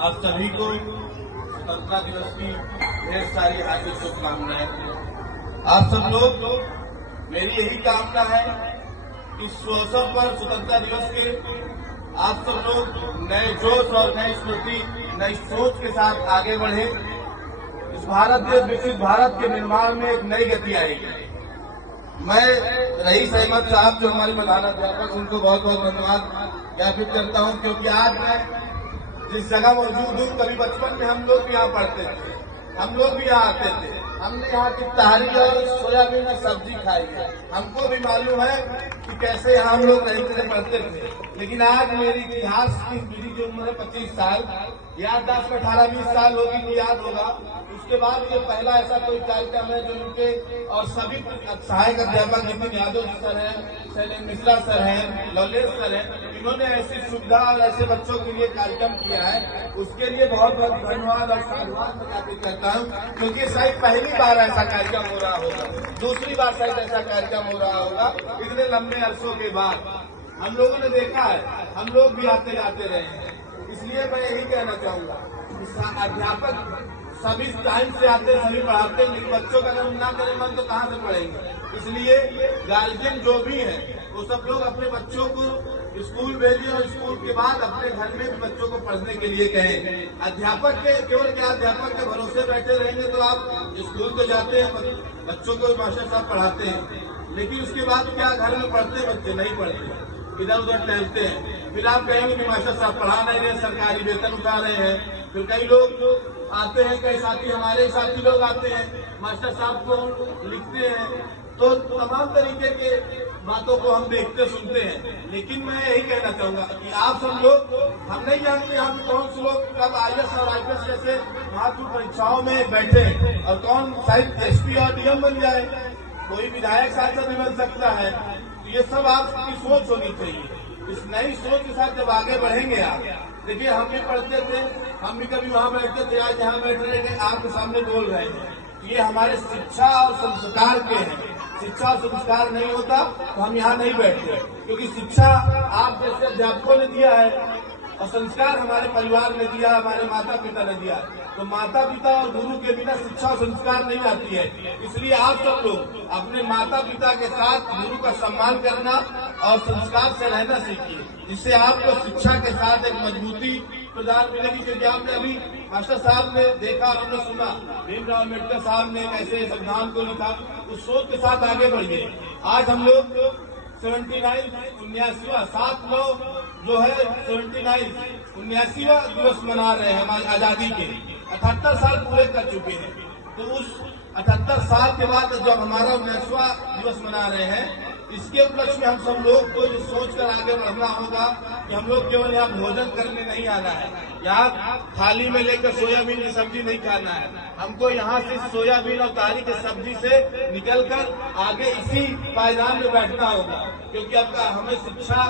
आप सभी को स्वतंत्रता दिवस की ढेर सारी हार्दिक शुभकामनाएं। आप सब लोग मेरी यही कामना है कि इस अवसर पर स्वतंत्रता दिवस के आप सब लोग नए जोश और नई स्मृति नई सोच के साथ आगे बढ़े। इस भारत देश विकसित भारत के निर्माण में एक नई गति आएगी। मैं रईस अहमद साहब जो हमारे प्रधान अध्यापक उनको बहुत बहुत धन्यवाद ज्ञापित करता हूं, क्योंकि आज मैं जिस जगह मौजूद हूँ, कभी बचपन में हम लोग भी यहाँ पढ़ते थे, हम लोग भी यहाँ आते थे, हमने यहाँ की तहरी और सोयाबीन और सब्जी खाई है। हमको भी मालूम है कि कैसे यहाँ हम लोग रहते थे, पढ़ते थे। लेकिन आज मेरी इतिहास की पीढ़ी की उम्र है 25 साल, याददाश्त में 18-20 साल होगी तो याद होगा। उसके बाद ये पहला ऐसा कोई कार्यक्रम है जो उनके और सभी सहायक अध्यापक नितिन यादव सर हैं, शैलेंद्र मिश्रा सर हैं, लवलेश सर हैं, इन्होंने ऐसी सुविधा और ऐसे बच्चों के लिए कार्यक्रम किया है। उसके लिए बहुत बहुत धन्यवाद और साधुवाद मैं ज्ञापित करता हूँ, क्योंकि शायद पहली बार ऐसा कार्यक्रम हो रहा होगा, दूसरी बार शायद ऐसा कार्यक्रम हो रहा होगा इतने लंबे अरसों के बाद। हम लोगों ने देखा है, हम लोग भी आते जाते रहे हैं। इसलिए मैं यही कहना चाहूंगा, अध्यापक सभी टाइम से आते सभी पढ़ाते हैं, लेकिन बच्चों का अगर ना करें मन तो कहाँ से पढ़ेंगे। इसलिए गार्जियन जो भी है वो सब लोग अपने बच्चों को स्कूल भेजें और स्कूल के बाद अपने घर में भी बच्चों को पढ़ने के लिए कहें। अध्यापक के केवल क्या अध्यापक के भरोसे बैठे रहेंगे तो आप स्कूल तो जाते हैं, बच्चों को मास्टर साहब पढ़ाते हैं, लेकिन उसके बाद क्या घर में पढ़ते हैं बच्चे? नहीं पढ़ते, इधर उधर टहलते हैं। फिर आप कहेंगे कि मास्टर साहब पढ़ा नहीं रहे, सरकारी वेतन उठा रहे हैं। फिर कई लोग आते हैं, कई साथी हमारे साथी लोग आते हैं, मास्टर साहब को लिखते हैं, तो तमाम तरीके के बातों को हम देखते सुनते हैं। लेकिन मैं यही कहना चाहूंगा कि आप सब लोग, हम नहीं जानते हम कौन से लोग कब IAS और IPS जैसे महत्वपूर्ण परीक्षाओं में बैठे और कौन शायद SP और DM बन जाए, कोई विधायक सांसद भी बन सकता है। ये सब आपकी सोच होनी चाहिए। इस नई सोच के साथ जब आगे बढ़ेंगे आप, देखिए हम भी पढ़ते थे, हम भी कभी वहाँ बैठते थे, आज यहाँ बैठ रहे थे, आपके सामने बोल रहे हैं। ये हमारे शिक्षा और संस्कार के हैं। शिक्षा और संस्कार नहीं होता तो हम यहाँ नहीं बैठते, क्योंकि शिक्षा आप जैसे अध्यापकों ने दिया है और संस्कार हमारे परिवार ने दिया, हमारे माता पिता ने दिया। तो माता पिता और गुरु के बिना शिक्षा और संस्कार नहीं आती है। इसलिए आप सब लोग अपने माता पिता के साथ गुरु का सम्मान करना और संस्कार से रहना सीखिए, जिससे आपको शिक्षा के साथ एक मजबूती प्रदान मिलेगी। क्योंकि आपने अभी मास्टर साहब ने देखा, हमने सुना भीमराव अम्बेडकर साहब ने कैसे संविधान को लिखा, उस सोच के साथ आगे बढ़िए। आज हम लोग 79वां 7/9 जो है 79वां दिवस मना रहे हैं हमारी आजादी के। 78 साल पूरे कर चुके हैं, तो उस 78 साल के बाद जब हमारा 19वां दिवस मना रहे हैं, इसके उपलक्ष्य में हम सब लोग को जो सोच कर आगे बढ़ना होगा कि हम लोग केवल यहाँ भोजन करने नहीं आना है, यहाँ थाली में लेकर सोयाबीन की सब्जी नहीं खाना है। हमको यहाँ से सोयाबीन और तारी की सब्जी से निकलकर आगे इसी पायदान में बैठना होगा, क्योंकि अब हमें शिक्षा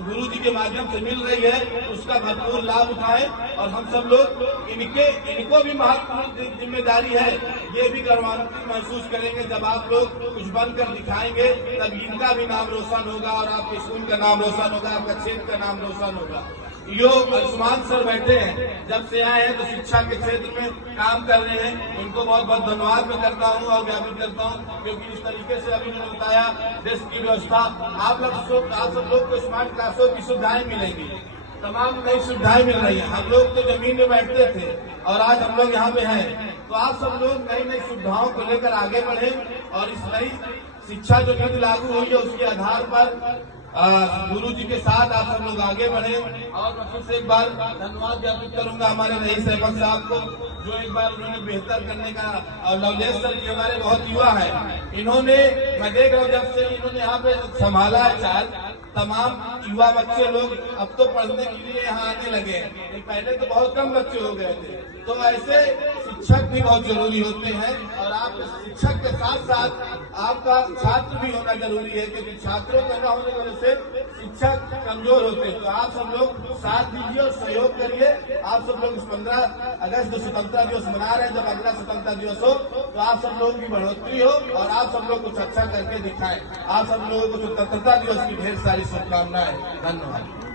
गुरु जी के माध्यम से मिल रही है, उसका भरपूर लाभ उठाएं। और हम सब लोग इनको भी महत्वपूर्ण जिम्मेदारी है, ये भी गौरवान्वित महसूस करेंगे जब आप लोग कुछ बनकर दिखाएंगे, तब इनका भी नाम रोशन होगा और आपके स्कूल का नाम रोशन होगा, आपका क्षेत्र का नाम रोशन होगा। योग आयुष्मान सर बैठे हैं, जब से आए हैं तो शिक्षा के क्षेत्र में काम कर रहे हैं, उनको बहुत बहुत धन्यवाद मैं करता हूँ और ज्ञापित करता हूँ, क्योंकि इस तरीके से अभी मैंने बताया देश की व्यवस्था आप सब लोग को स्मार्ट क्लासों की सुविधाएं मिलेंगी, तमाम नई सुविधाएं मिल रही है। हम लोग तो जमीन में बैठते थे और आज हम लोग यहाँ पे हैं, तो आप सब लोग नई नई सुविधाओं को लेकर आगे बढ़े और इस नई शिक्षा जो नीति लागू हुई है उसके आधार पर गुरु जी के साथ आप सब लोग आगे बढ़े। और मैं फिर से एक बार धन्यवाद ज्ञापित करूंगा हमारे रईस अहमद साहब को, जो एक बार उन्होंने बेहतर करने का, और लवलेश सर जी हमारे बहुत युवा है, इन्होंने, मैं देख रहा हूँ जब से इन्होंने यहाँ पे संभाला है चाल, तमाम युवा बच्चे लोग अब तो पढ़ने के लिए यहाँ आने लगे हैं। पहले तो बहुत कम बच्चे हो गए थे। तो ऐसे शिक्षक भी बहुत जरूरी होते हैं, और आप शिक्षक के साथ साथ आपका छात्र भी होना जरूरी है, क्योंकि छात्रों के न होने की वजह से शिक्षक कमजोर होते हैं। तो आप सब लोग साथ दीजिए और सहयोग करिए। आप सब लोग इस 15 अगस्त जो स्वतंत्रता दिवस मना रहे हैं, जब अगला स्वतंत्रता दिवस हो तो आप सब लोग की बढ़ोतरी हो और आप सब लोग कुछ अच्छा करके दिखाएं। आप सब लोगों को स्वतंत्रता दिवस की ढेर सारी शुभकामनाएं। धन्यवाद।